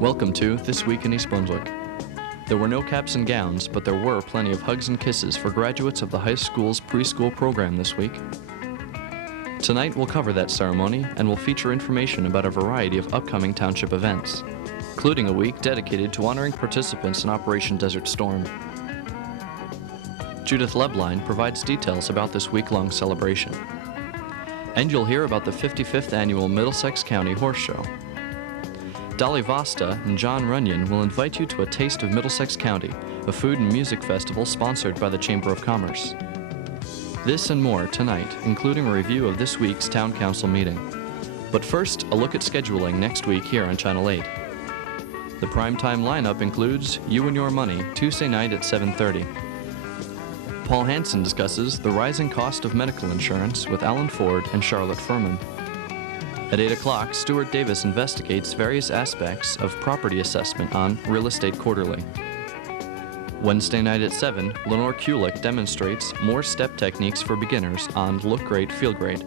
Welcome to This Week in East Brunswick. There were no caps and gowns, but there were plenty of hugs and kisses for graduates of the high school's preschool program this week. Tonight we'll cover that ceremony and will feature information about a variety of upcoming township events, including a week dedicated to honoring participants in Operation Desert Storm. Judith Lebline provides details about this week-long celebration. And you'll hear about the 55th annual Middlesex County Horse Show. Dolly Vasta and John Runyon will invite you to a taste of Middlesex County, a food and music festival sponsored by the Chamber of Commerce. This and more tonight, including a review of this week's Town Council meeting. But first, a look at scheduling next week here on Channel 8. The primetime lineup includes You and Your Money, Tuesday night at 7:30. Paul Hansen discusses the rising cost of medical insurance with Alan Ford and Charlotte Furman. At 8 o'clock, Stuart Davis investigates various aspects of property assessment on Real Estate Quarterly. Wednesday night at 7, Lenore Kulik demonstrates more step techniques for beginners on Look Great, Feel Great.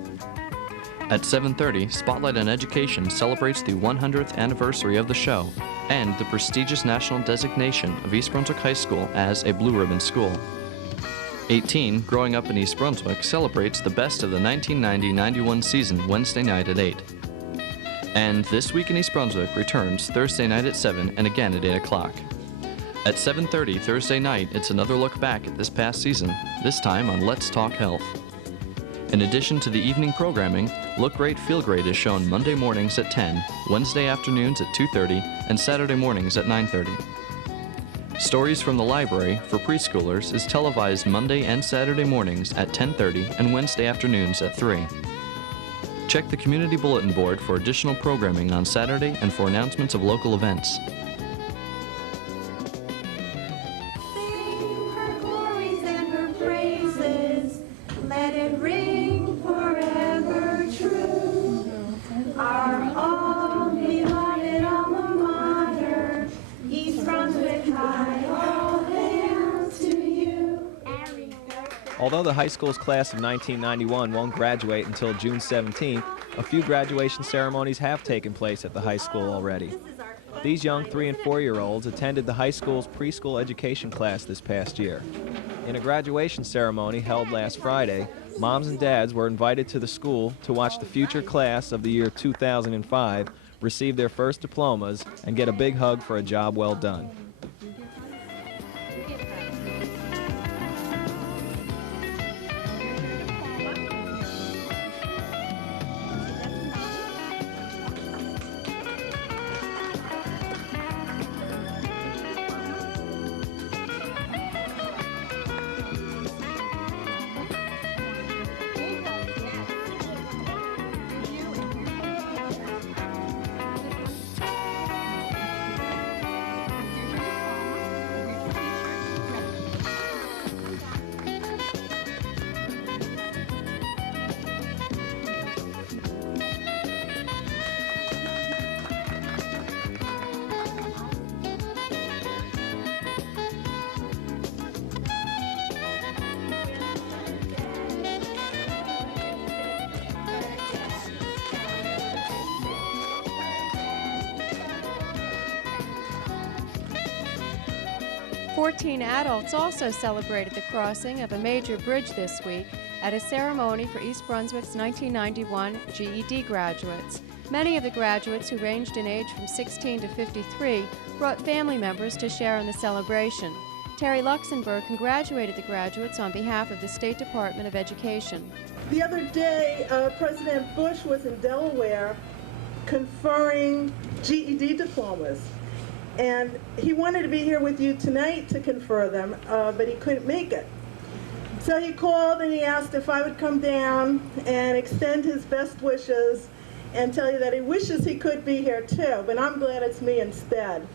At 7:30, Spotlight on Education celebrates the 100th anniversary of the show and the prestigious national designation of East Brunswick High School as a Blue Ribbon School. 18, Growing Up in East Brunswick, celebrates the best of the 1990-91 season Wednesday night at 8. And This Week in East Brunswick returns Thursday night at 7 and again at 8 o'clock. At 7:30 Thursday night, it's another look back at this past season, this time on Let's Talk Health. In addition to the evening programming, Look Great, Feel Great is shown Monday mornings at 10, Wednesday afternoons at 2:30, and Saturday mornings at 9:30. Stories from the Library for preschoolers is televised Monday and Saturday mornings at 10:30 and Wednesday afternoons at 3. Check the Community Bulletin Board for additional programming on Saturday and for announcements of local events. Although the high school's class of 1991 won't graduate until June 17th, a few graduation ceremonies have taken place at the high school already. These young 3- and 4-year-olds attended the high school's preschool education class this past year. In a graduation ceremony held last Friday, moms and dads were invited to the school to watch the future class of the year 2005 receive their first diplomas and get a big hug for a job well done. Adults also celebrated the crossing of a major bridge this week at a ceremony for East Brunswick's 1991 GED graduates. Many of the graduates, who ranged in age from 16 to 53, brought family members to share in the celebration. Terry Luxembourg congratulated the graduates on behalf of the State Department of Education. The other day, President Bush was in Delaware conferring GED diplomas. And he wanted to be here with you tonight to confer them, but he couldn't make it. So he called and he asked if I would come down and extend his best wishes and tell you that he wishes he could be here too, but I'm glad it's me instead.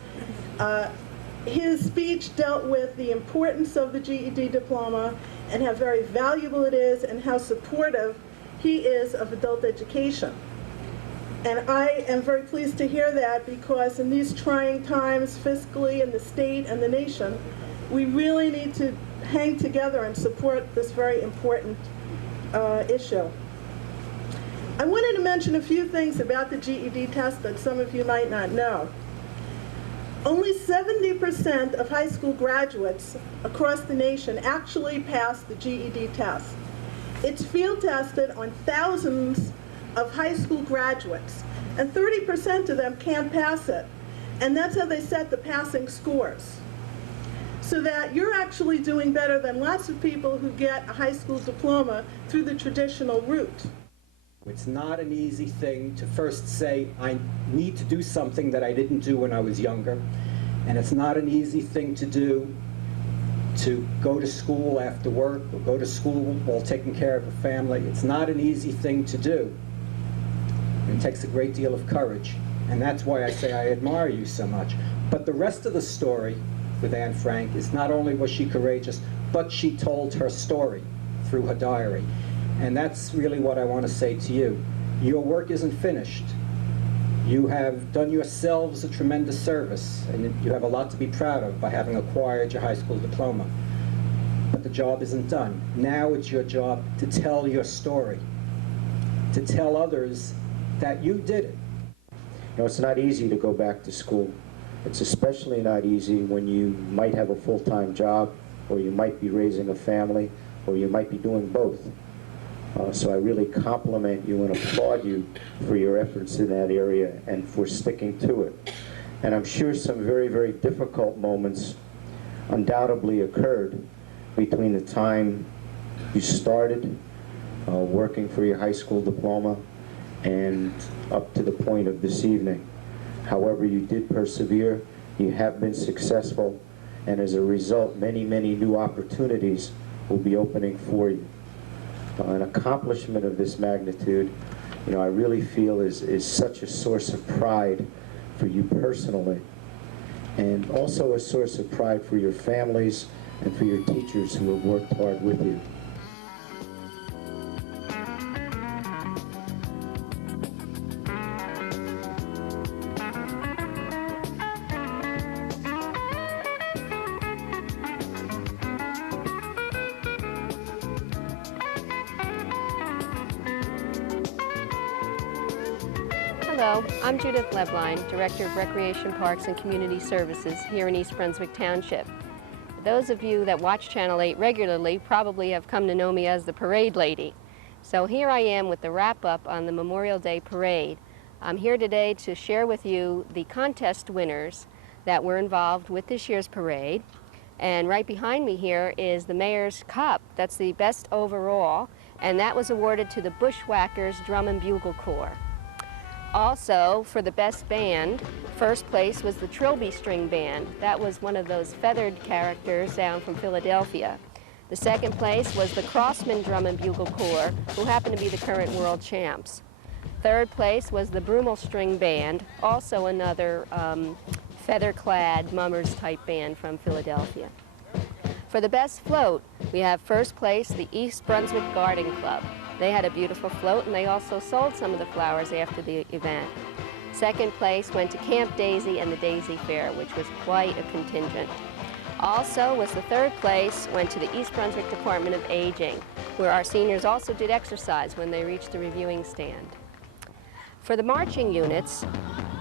His speech dealt with the importance of the GED diploma and how very valuable it is and how supportive he is of adult education. And I am very pleased to hear that, because in these trying times fiscally in the state and the nation, we really need to hang together and support this very important issue. I wanted to mention a few things about the GED test that some of you might not know. Only 70% of high school graduates across the nation actually pass the GED test. It's field tested on thousands of high school graduates, and 30% of them can't pass it. And that's how they set the passing scores. So that you're actually doing better than lots of people who get a high school diploma through the traditional route. It's not an easy thing to first say, I need to do something that I didn't do when I was younger. And it's not an easy thing to do, to go to school after work, or go to school while taking care of a family. It's not an easy thing to do. It takes a great deal of courage. And that's why I say I admire you so much. But the rest of the story with Anne Frank is not only was she courageous, but she told her story through her diary. And that's really what I want to say to you. Your work isn't finished. You have done yourselves a tremendous service, and you have a lot to be proud of by having acquired your high school diploma. But the job isn't done. Now it's your job to tell your story, to tell others that you did it. You know, it's not easy to go back to school. It's especially not easy when you might have a full-time job, or you might be raising a family, or you might be doing both. So I really compliment you and applaud you for your efforts in that area and for sticking to it. And I'm sure some very, very difficult moments undoubtedly occurred between the time you started working for your high school diploma and up to the point of this evening. However, you did persevere, you have been successful, and as a result, many, many new opportunities will be opening for you. An accomplishment of this magnitude, you know, I really feel is such a source of pride for you personally, and also a source of pride for your families and for your teachers who have worked hard with you. Hello, I'm Judith Lebline, Director of Recreation Parks and Community Services here in East Brunswick Township. Those of you that watch Channel 8 regularly probably have come to know me as the Parade Lady. So here I am with the wrap-up on the Memorial Day Parade. I'm here today to share with you the contest winners that were involved with this year's parade. And right behind me here is the Mayor's Cup. That's the best overall, and that was awarded to the Bushwhackers Drum and Bugle Corps. Also, for the best band, first place was the Trilby String Band. That was one of those feathered characters down from Philadelphia. The second place was the Crossman Drum and Bugle Corps, who happen to be the current world champs. Third place was the Brummel String Band, also another feather-clad mummers-type band from Philadelphia. For the best float, we have first place the East Brunswick Garden Club. They had a beautiful float, and they also sold some of the flowers after the event. Second place went to Camp Daisy and the Daisy Fair, which was quite a contingent. Also was the third place went to the East Brunswick Department of Aging, where our seniors also did exercise when they reached the reviewing stand. For the marching units,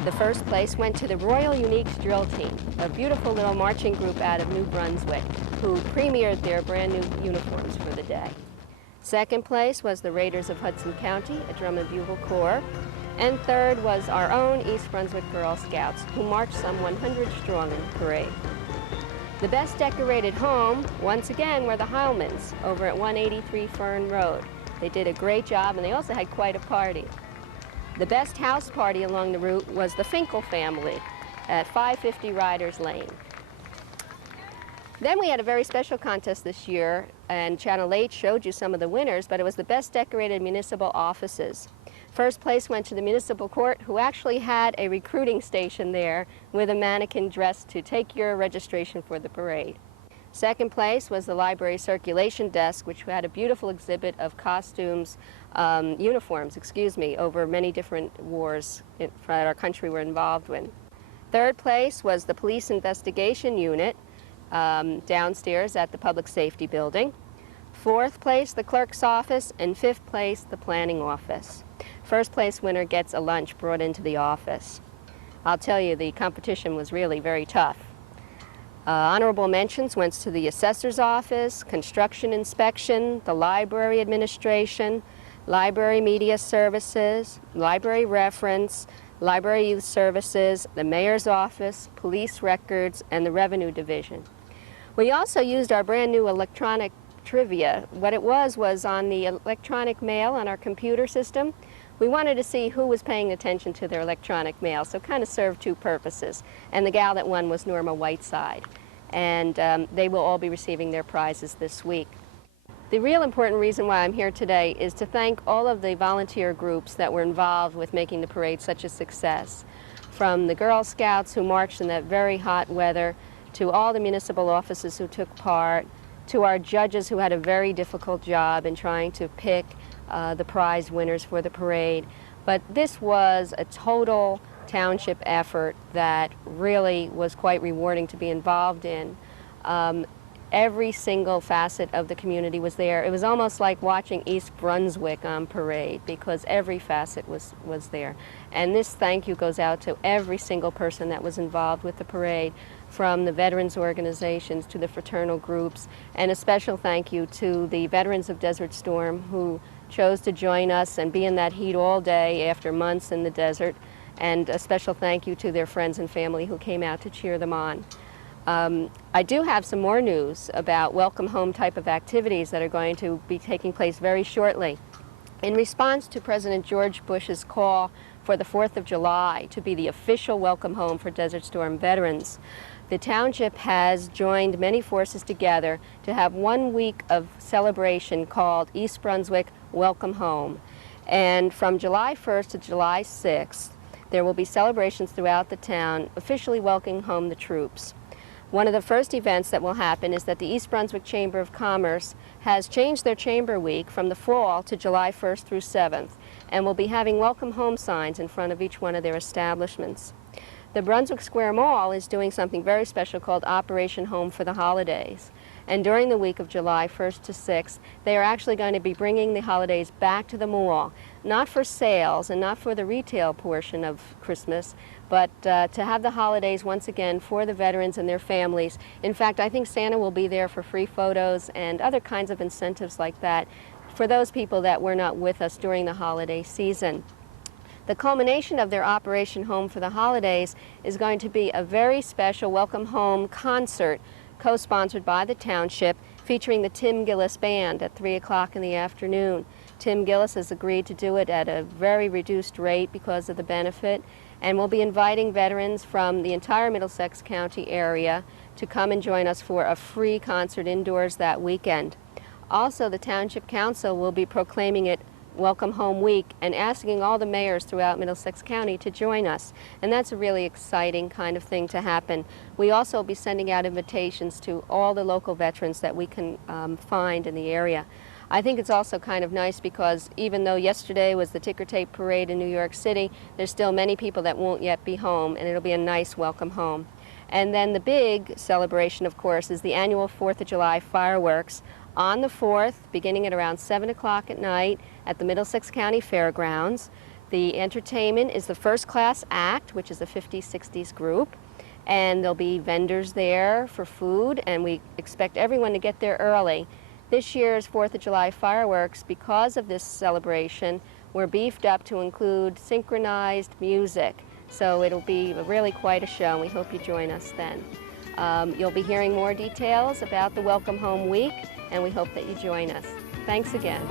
the first place went to the Royal Uniques Drill Team, a beautiful little marching group out of New Brunswick, who premiered their brand new uniforms for the day. Second place was the Raiders of Hudson County, a drum and bugle corps. And third was our own East Brunswick Girl Scouts, who marched some 100 strong in the parade. The best decorated home, once again, were the Heilmans over at 183 Fern Road. They did a great job, and they also had quite a party. The best house party along the route was the Finkel family at 550 Riders Lane. Then we had a very special contest this year, and Channel 8 showed you some of the winners, but it was the best decorated municipal offices. First place went to the municipal court, who actually had a recruiting station there with a mannequin dressed to take your registration for the parade. Second place was the library circulation desk, which had a beautiful exhibit of costumes, uniforms, over many different wars that our country were involved in. Third place was the police investigation unit, downstairs at the Public Safety Building. Fourth place, the clerk's office, and fifth place, the planning office. First place winner gets a lunch brought into the office. I'll tell you, the competition was really very tough. Honorable mentions went to the assessor's office, construction inspection, the library administration, library media services, library reference, library youth services, the mayor's office, police records, and the revenue division. We also used our brand new electronic trivia. What it was on the electronic mail on our computer system. We wanted to see who was paying attention to their electronic mail, so it kind of served two purposes. And the gal that won was Norma Whiteside. And they will all be receiving their prizes this week. The real important reason why I'm here today is to thank all of the volunteer groups that were involved with making the parade such a success. From the Girl Scouts who marched in that very hot weather, to all the municipal officers who took part, to our judges who had a very difficult job in trying to pick the prize winners for the parade. But this was a total township effort that really was quite rewarding to be involved in. Every single facet of the community was there. It was almost like watching East Brunswick on parade because every facet was there. And this thank you goes out to every single person that was involved with the parade, from the veterans organizations to the fraternal groups, and a special thank you to the veterans of Desert Storm who chose to join us and be in that heat all day after months in the desert, and a special thank you to their friends and family who came out to cheer them on. I do have some more news about welcome home type of activities that are going to be taking place very shortly. In response to President George Bush's call for the 4th of July to be the official welcome home for Desert Storm veterans, the township has joined many forces together to have 1 week of celebration called East Brunswick Welcome Home. And from July 1st to July 6th, there will be celebrations throughout the town officially welcoming home the troops. One of the first events that will happen is that the East Brunswick Chamber of Commerce has changed their chamber week from the fall to July 1st through 7th, and will be having welcome home signs in front of each one of their establishments. The Brunswick Square Mall is doing something very special called Operation Home for the Holidays. And during the week of July 1st to 6th, they are actually going to be bringing the holidays back to the mall, not for sales and not for the retail portion of Christmas, but to have the holidays once again for the veterans and their families. In fact, I think Santa will be there for free photos and other kinds of incentives like that for those people that were not with us during the holiday season. The culmination of their Operation Home for the Holidays is going to be a very special Welcome Home concert co-sponsored by the township, featuring the Tim Gillis Band at 3 o'clock in the afternoon. Tim Gillis has agreed to do it at a very reduced rate because of the benefit, and we'll be inviting veterans from the entire Middlesex County area to come and join us for a free concert indoors that weekend. Also, the Township Council will be proclaiming it Welcome Home Week and asking all the mayors throughout Middlesex County to join us. And that's a really exciting kind of thing to happen. We also will be sending out invitations to all the local veterans that we can find in the area. I think it's also kind of nice because even though yesterday was the ticker tape parade in New York City, there's still many people that won't yet be home, and it'll be a nice welcome home. And then the big celebration, of course, is the annual 4th of July fireworks on the 4th, beginning at around 7 o'clock at night at the Middlesex County Fairgrounds. The entertainment is the First Class Act, which is a 50s, 60s group, and there'll be vendors there for food, and we expect everyone to get there early. This year's 4th of July fireworks, because of this celebration, were beefed up to include synchronized music, so it'll be really quite a show, and we hope you join us then. You'll be hearing more details about the Welcome Home Week, and we hope that you join us. Thanks again.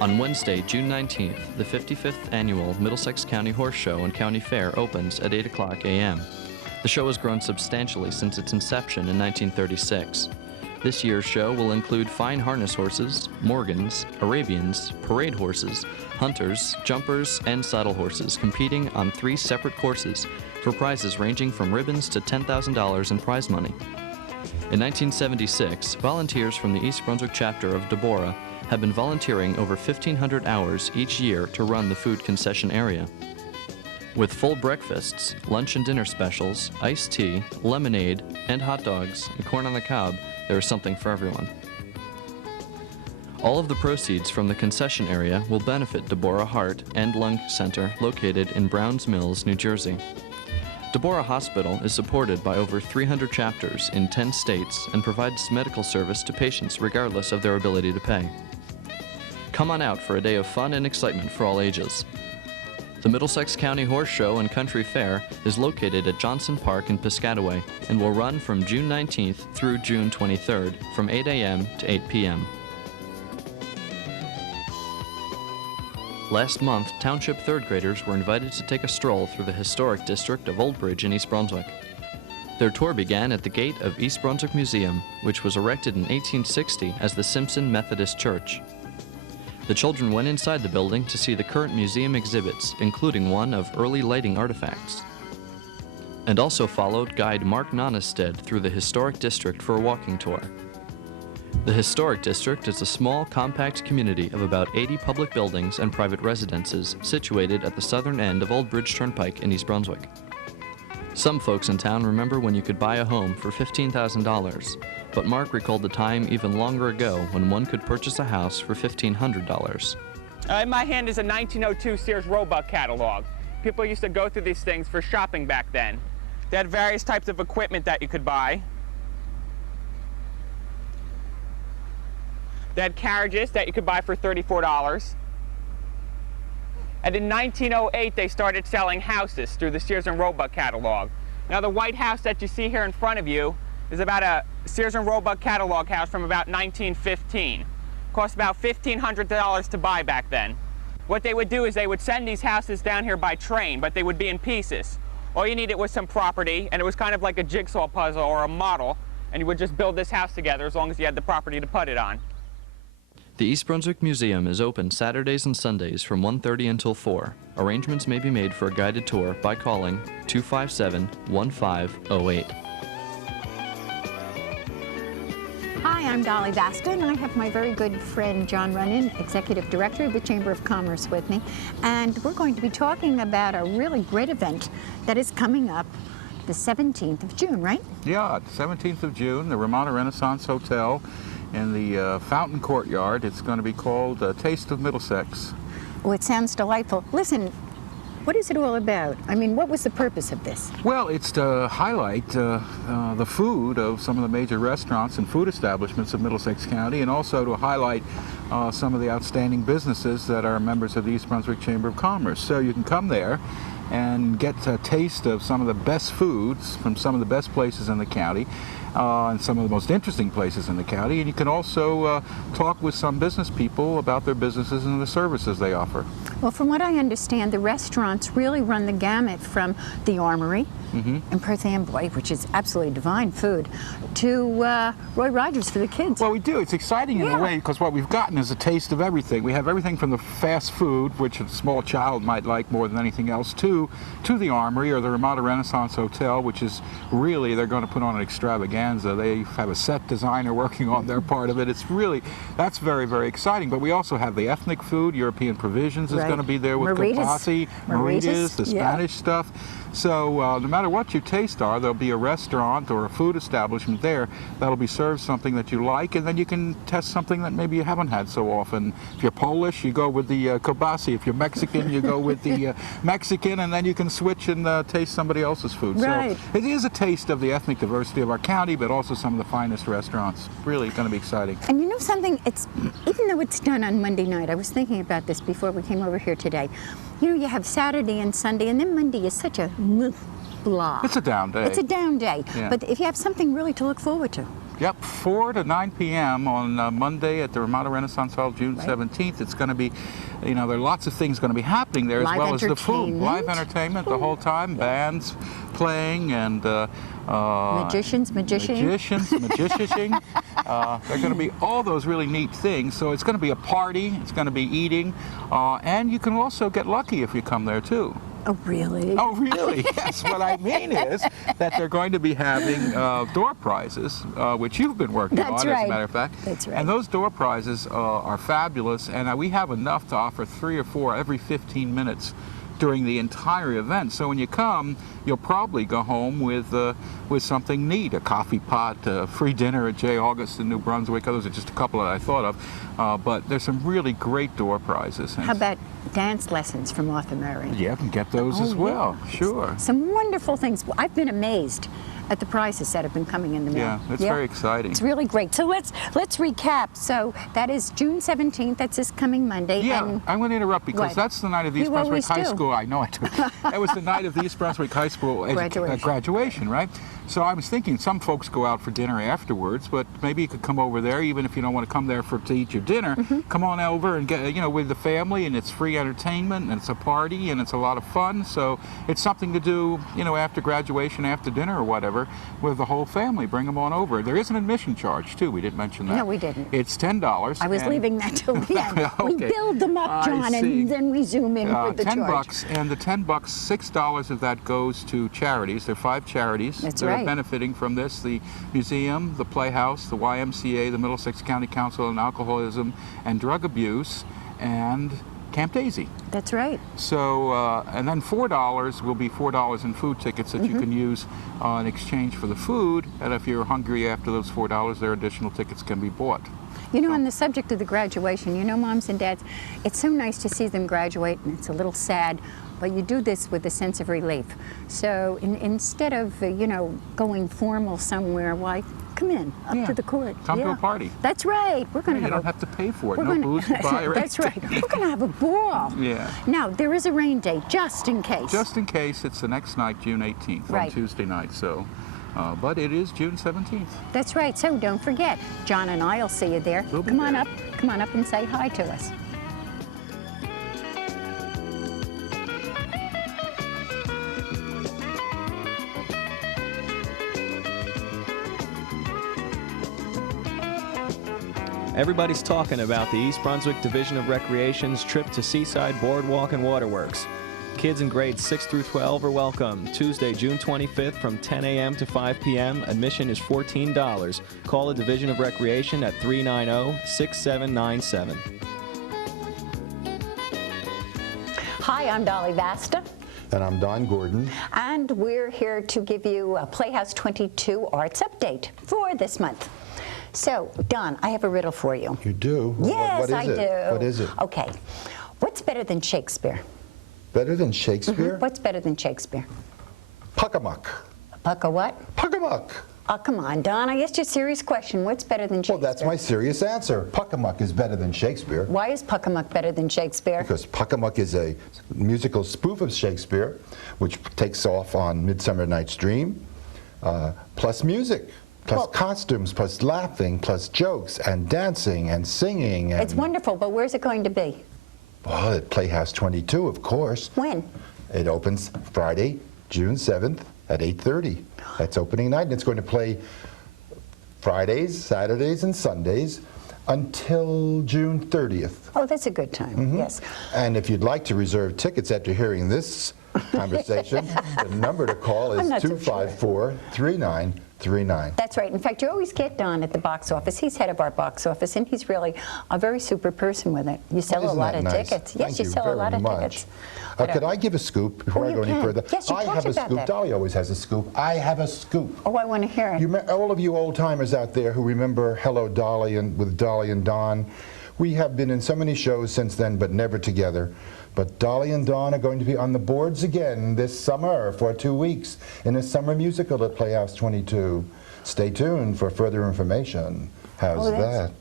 On Wednesday, June 19th, the 55th Annual Middlesex County Horse Show and County Fair opens at 8 o'clock a.m. The show has grown substantially since its inception in 1936. This year's show will include fine harness horses, Morgans, Arabians, parade horses, hunters, jumpers, and saddle horses competing on 3 separate courses for prizes ranging from ribbons to $10,000 in prize money. In 1976, volunteers from the East Brunswick chapter of Deborah have been volunteering over 1,500 hours each year to run the food concession area. With full breakfasts, lunch and dinner specials, iced tea, lemonade, and hot dogs, and corn on the cob, there is something for everyone. All of the proceeds from the concession area will benefit Deborah Hart and Lung Center located in Browns Mills, New Jersey. Deborah Hospital is supported by over 300 chapters in 10 states and provides medical service to patients regardless of their ability to pay. Come on out for a day of fun and excitement for all ages. The Middlesex County Horse Show and Country Fair is located at Johnson Park in Piscataway and will run from June 19th through June 23rd from 8 a.m. to 8 p.m. Last month, Township third graders were invited to take a stroll through the historic district of Old Bridge in East Brunswick. Their tour began at the gate of East Brunswick Museum, which was erected in 1860 as the Simpson Methodist Church. The children went inside the building to see the current museum exhibits, including one of early lighting artifacts, and also followed guide Mark Nonestead through the historic district for a walking tour. The historic district is a small, compact community of about 80 public buildings and private residences situated at the southern end of Old Bridge Turnpike in East Brunswick. Some folks in town remember when you could buy a home for $15,000, but Mark recalled the time even longer ago when one could purchase a house for $1,500. In my hand is a 1902 Sears Roebuck catalog. People used to go through these things for shopping back then. They had various types of equipment that you could buy. They had carriages that you could buy for $34. And in 1908, they started selling houses through the Sears and Roebuck catalog. Now, the white house that you see here in front of you is about a Sears and Roebuck catalog house from about 1915. Cost about $1,500 to buy back then. What they would do is they would send these houses down here by train, but they would be in pieces. All you needed was some property, and it was kind of like a jigsaw puzzle or a model, and you would just build this house together as long as you had the property to put it on. The East Brunswick Museum is open Saturdays and Sundays from 1:30 until 4. Arrangements may be made for a guided tour by calling 257-1508. Hi, I'm Dolly Vasta, and I have my very good friend John Runyon, Executive Director of the Chamber of Commerce, with me. And we're going to be talking about a really great event that is coming up the 17th of June, right? Yeah, 17th of June, the Ramada Renaissance Hotel in the Fountain Courtyard. It's going to be called Taste of Middlesex. Oh, it sounds delightful. Listen, what is it all about? I mean, what was the purpose of this? Well, it's to highlight the food of some of the major restaurants and food establishments of Middlesex County, and also to highlight some of the outstanding businesses that are members of the East Brunswick Chamber of Commerce. So you can come there and get a taste of some of the best foods from some of the best places in the county, and some of the most interesting places in the county. And you can also talk with some business people about their businesses and the services they offer. Well, from what I understand, the restaurants really run the gamut from the Armory and Perth Amboy, which is absolutely divine food, to Roy Rogers for the kids. Well, we do. It's exciting in a way, because what we've gotten is a taste of everything. We have everything from the fast food, which a small child might like more than anything else, to the Armory or the Ramada Renaissance Hotel, which is really, they're going to put on an extravaganza. They have a set designer working on their part of it. It's really, that's very, very exciting. But we also have the ethnic food. European Provisions is going to be there with kielbasa, maritas, the Spanish stuff. So no matter what your tastes are, there'll be a restaurant or a food establishment there that'll be served something that you like, and then you can test something that maybe you haven't had so often. If you're Polish, you go with the kielbasa. If you're Mexican, you go with the Mexican, and then you can switch and taste somebody else's food. Right. So it is a taste of the ethnic diversity of our county, but also some of the finest restaurants. Really going to be exciting. And you know something, it's, even though it's done on Monday night, I was thinking about this before we came over here today. You know, you have Saturday and Sunday, and then Monday is such a blah. It's a down day. It's a down day. Yeah. But if you have something really to look forward to. Yep, 4 to 9 p.m. on Monday at the Ramada Renaissance Hall, June 17th. It's going to be, you know, there are lots of things going to be happening there, as well as the food. Live entertainment the whole time, bands playing, and magicians. They're going to be all those really neat things. So it's going to be a party. It's going to be eating, and you can also get lucky if you come there too. Oh, really? Oh, really? Yes. What I mean is that they're going to be having door prizes, which you've been working on, as a matter of fact. That's right. And those door prizes are fabulous, and we have enough to offer 3 or 4 every 15 minutes during the entire event. So when you come, you'll probably go home with something neat, a coffee pot, a free dinner at J. August in New Brunswick. Those are just a couple that I thought of. But there's some really great door prizes. How about dance lessons from Arthur Murray? Yeah, you can get those as well. Yeah. Sure. Some wonderful things. I've been amazed at the prizes that have been coming in the mail. Yeah, it's very exciting. It's really great. So let's recap. So that is June 17th. That's this coming Monday. Yeah, and I'm going to interrupt because that's the night of the East Brunswick High School. I know I do. That was the night of the East Brunswick High School graduation, right? So I was thinking some folks go out for dinner afterwards, but maybe you could come over there, even if you don't want to come there to eat your dinner. Come on over and get, with the family, and it's free entertainment, and it's a party, and it's a lot of fun. So it's something to do, after graduation, after dinner or whatever, with the whole family. Bring them on over. There is an admission charge too. We didn't mention that. No, we didn't. It's $10. I was leaving that till the end. Okay. We build them up, John, and then we zoom in with the $10, and the $10, $6 of that goes to charities. There are 5 charities that are benefiting from this: the museum, the Playhouse, the YMCA, the Middlesex County Council on Alcoholism and Drug Abuse, and Camp Daisy. That's right. So, and then $4 will be $4 in food tickets that you can use in exchange for the food. And if you're hungry after those $4, there additional tickets can be bought. On the subject of the graduation, moms and dads, it's so nice to see them graduate, and it's a little sad, but you do this with a sense of relief. So instead of, going formal somewhere, why come in up to the court? Come to a party. That's right. We're going to you don't have to pay for it. No booze to buy or That's right. We're going to have a ball. Yeah. Now, there is a rain date, just in case. Just in case. It's the next night, June 18th, on Tuesday night. So. But it is June 17th. That's right. So don't forget, John and I will see you there. Come on up and say hi to us. Everybody's talking about the East Brunswick Division of Recreation's trip to Seaside Boardwalk and Waterworks. Kids in grades 6 through 12 are welcome. Tuesday, June 25th from 10 a.m. to 5 p.m. Admission is $14. Call the Division of Recreation at 390-6797. Hi, I'm Dolly Vasta. And I'm Don Gordon. And we're here to give you a Playhouse 22 Arts Update for this month. So, Don, I have a riddle for you. You do? Yes, I do. What is it? Okay. What's better than Shakespeare? Better than Shakespeare? What's better than Shakespeare? Puckamuck. Puck a what? Puckamuck. Oh, come on, Don. I asked you a serious question. What's better than Shakespeare? Well, that's my serious answer. Puckamuck is better than Shakespeare. Why is Puckamuck better than Shakespeare? Because Puckamuck is a musical spoof of Shakespeare, which takes off on Midsummer Night's Dream, plus music. Plus costumes, plus laughing, plus jokes, and dancing, and singing. And it's wonderful, but where's it going to be? Well, at Playhouse 22, of course. When? It opens Friday, June 7th at 8:30. That's opening night, and it's going to play Fridays, Saturdays, and Sundays until June 30th. Oh, that's a good time, yes. And if you'd like to reserve tickets after hearing this conversation, the number to call is 254-3939. That's right. In fact, you always get Don at the box office. He's head of our box office, and he's really a very super person with it. You sell a lot of tickets. Yes, you sell a lot of tickets. Could I give a scoop before I go any further? Yes, you I have a scoop. Dolly always has a scoop. I have a scoop. Oh, I want to hear it. All of you old-timers out there who remember Hello, Dolly, and with Dolly and Don, we have been in so many shows since then, but never together. But Dolly and Dawn are going to be on the boards again this summer for 2 weeks in a summer musical at Playhouse 22. Stay tuned for further information. How's that?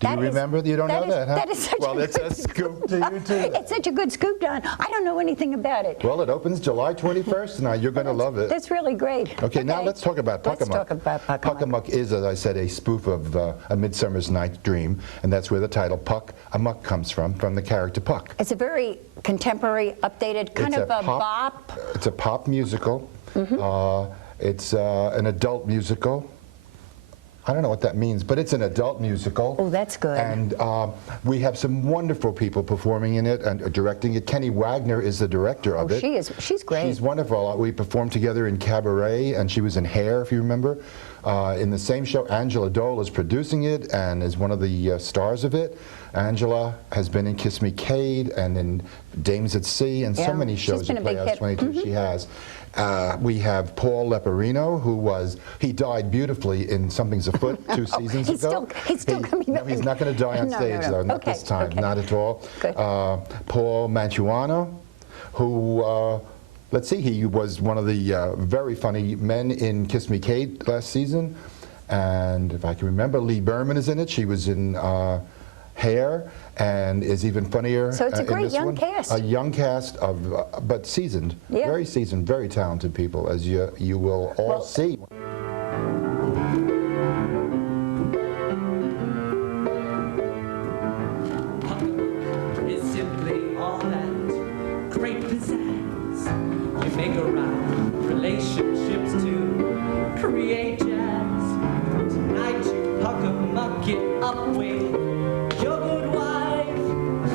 Do you remember? You don't know that, huh? That is such it's a scoop to you, too. It's such a good scoop, Don. I don't know anything about it. Well, it opens July 21st. Now, you're going to love it. That's really great. Okay, now let's talk about Puckamuck. Let's talk about Puckamuck. Puckamuck is, as I said, a spoof of A Midsummer's Night's Dream, and that's where the title Puck-a-Muck comes from the character Puck. It's a very contemporary, updated, kind of a bop. It's a pop musical. It's an adult musical. I don't know what that means, but it's an adult musical. Oh, that's good. And we have some wonderful people performing in it and directing it. Kenny Wagner is the director of it. She is. She's great. She's wonderful. We performed together in Cabaret, and she was in Hair, if you remember. In the same show, Angela Dole is producing it and is one of the stars of it. Angela has been in Kiss Me Kate and in Dames at Sea and so many shows at Playhouse 22. She has. We have Paul Leporino, he died beautifully in Something's Afoot 2 seasons ago. He's still coming back. No, he's not going to die on stage, though, not this time, not at all. Good. Paul Mantuano, who, let's see, he was one of the very funny men in Kiss Me Kate last season. And if I can remember, Lee Berman is in it. She was in Hair and is even funnier. So it's a great young cast. A young cast of, but seasoned, very seasoned, very talented people, as you will all see. It's simply all that great pizzazz. You make around relationships to create jazz. Tonight you muck it up with your good wife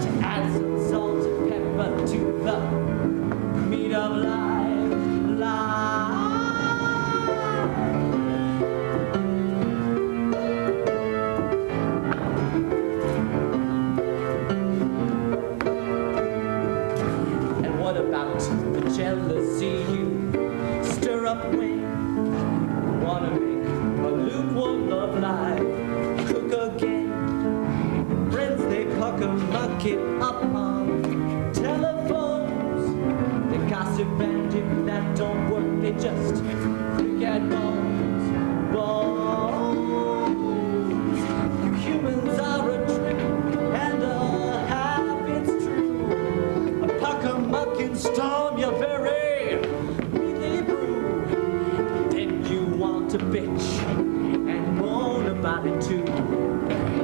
to add some salt and pepper to the meat of life. And what about the jealousy you stir up when you wanna make a lukewarm love life cook again? Friends, they pucker muck it up on telephones. They gossip, and if that don't work, they just look at bones. Bones. You humans are a trick and a habit's true. A pucker mucking storm, you're very really brew. Then you want to bitch and moan about it too.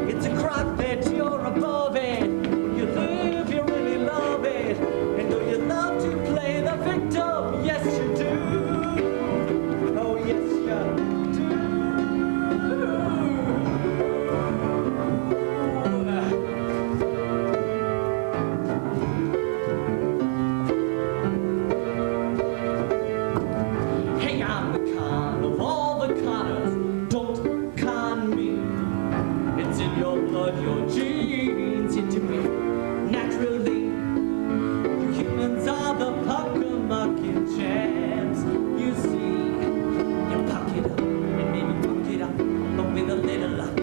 It's a crock that you're above it. When you live, you really love it. And do you love to play the victim? Yes, you do. Oh, yes, you do. Hey, I'm the con of all the conners. Don't con me. It's in your blood, your genes, you do it naturally. You humans are the pucker-mucking champs. You see, you puck it up and maybe puck it up, but with a little luck,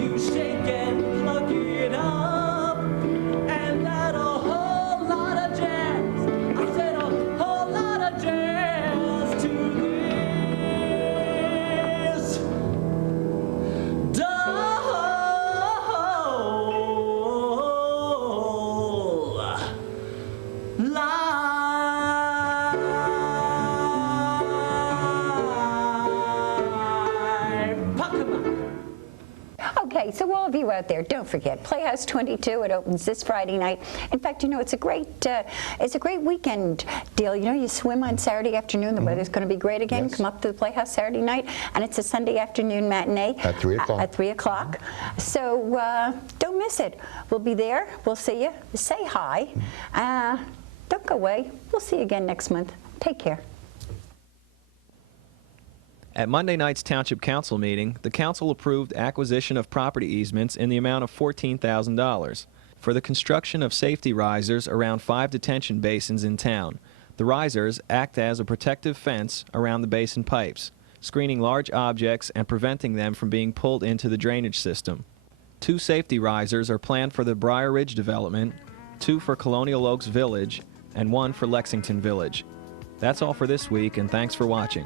you shake and plug it up, and add a whole lot of jazz. I said a whole lot of jazz to this. Okay, so all of you out there, don't forget Playhouse 22. It opens this Friday night. In fact, you know, it's a great weekend deal. You know, you swim on Saturday afternoon. The weather's going to be great again. Yes. Come up to the Playhouse Saturday night, and it's a Sunday afternoon matinee at 3 o'clock. At 3 o'clock. So don't miss it. We'll be there. We'll see you. Say hi. Don't go away. We'll see you again next month. Take care. At Monday night's Township Council meeting, the council approved acquisition of property easements in the amount of $14,000 for the construction of safety risers around 5 detention basins in town. The risers act as a protective fence around the basin pipes, screening large objects and preventing them from being pulled into the drainage system. 2 safety risers are planned for the Briar Ridge development, 2 for Colonial Oaks Village, and 1 for Lexington Village. That's all for this week, and thanks for watching.